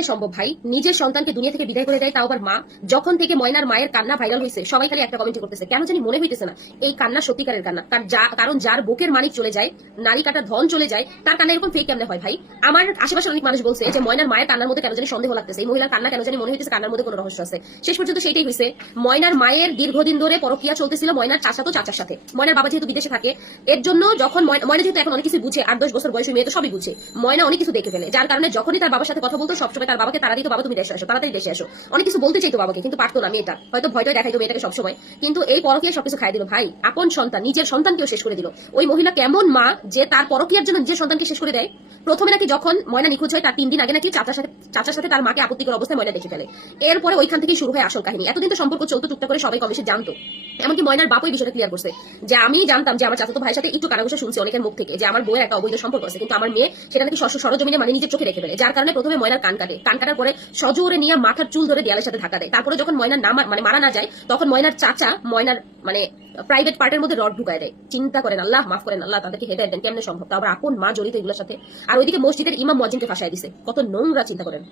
কেমনে সম্ভব ভাই? নিজের সন্তানকে দুনিয়া থেকে বিদায় করে দেয়, তাও আবার মা। যখন থেকে ময়নার মায়ের কান্না ভাইরাল হয়েছে, সবাই খালি একটা কমেন্ট করতেছে, কেন জানি মনে হইতেছে না এই কান্না সত্যিকারের কান্না। কারণ যার বুকের মানিক চলে যায়, নারী কাটা ধন চলে যায়, তার কান্না এরকম ফেক কেমনে হয় ভাই? আমার আশেপাশের অনেক মানুষ বলছে যে ময়নার মায়ের কান্নার মধ্যে কেন জানি সন্দেহ লাগতেছে, এই মহিলার কান্না কেন জানি মনে হইতেছে কান্নার মধ্যে কোনো রহস্য আছে। শেষ পর্যন্ত সেইটাই হয়েছে। ময়নার মায়ের দীর্ঘদিন ধরে পরকীয়া চলতেছিল ময়নার চাচাতো চাচার সাথে। ময়নার বাবা যেহেতু বিদেশে থাকে, এর জন্য যখন ময়না যেহেতু এখন অনেক কিছু বুঝে, 8-10 বছর বয়সী মেয়ে তো সবই বুঝে, ময়না অনেক কিছু দেখে ফেলে, যার কারণে যখনই তার বাবার সাথে কথা বলতো সবসময় তার বাবাকে তারা দিত, বাবা তুমি দেশে আসো, তাড়াতাড়ি দেশে আসো। অনেক কিছু বলতে চাইতো বাবাকে, কিন্তু পারতো না মেয়েটা, হয়তো ভয়টাই দেখাইতো মেয়েটাকে সবসময়। কিন্তু এই পরকীয়া সবকিছু খাই দিল ভাই। আপন সন্তান, নিজের সন্তানকেও শেষ করে দিল। ওই মহিলা কেমন মা যে তার পরকীয়ার জন্য নিজের সন্তানকে শেষ করে দেয়? প্রথমে নাকি যখন ময়না নিখোঁজ হয় তার 3 দিন আগে নাকি চাচার সাথে তার মাকে আপত্তিকর অবস্থায় ময়না দেখে ফেলে। এরপরে ওইখান থেকেই শুরু হয় আসল কাহিনী। এতদিন তো সম্পর্ক চলতো টুকটাক করে, সবাই কম বেশি জানতো। এমনকি ময়নার বাপই বিষয়টা ক্লিয়ার করছে যে আমি জানতাম যে আমার চাচাতো ভাইয়ের সাথে একটু কানাঘুষা শুনছি অনেকের মুখ থেকে যে আমার বউয়ের একটা অবৈধ সম্পর্ক আছে, কিন্তু আমার মেয়ে সেটা নাকি সরজমিনে মানে নিজের চোখে রেখে ফেলে, যার কারণে প্রথমে ময়নার কান কাটার পরে সজোরে নিয়ে মাথার চুল ধরে দেয়ালের সাথে ধাক্কা দেয়। তারপরে যখন ময়নার না মানে মারা না যায়, তখন ময়নার চাচা ময়নার মানে প্রাইভেট পার্টের মধ্যে রড ঢুকায় দেয়। চিন্তা করেন, আল্লাহ মাফ করেন, আল্লাহ তাদেরকে হেদায়েত দেন, কেমনে সম্ভব? তারপর আপন মা জড়িত এগুলোর সাথে। আর ওইদিকে মসজিদের ইমাম মুয়াজ্জিনকে ফাঁসায় দিছে। কত নোংরা, চিন্তা করেন।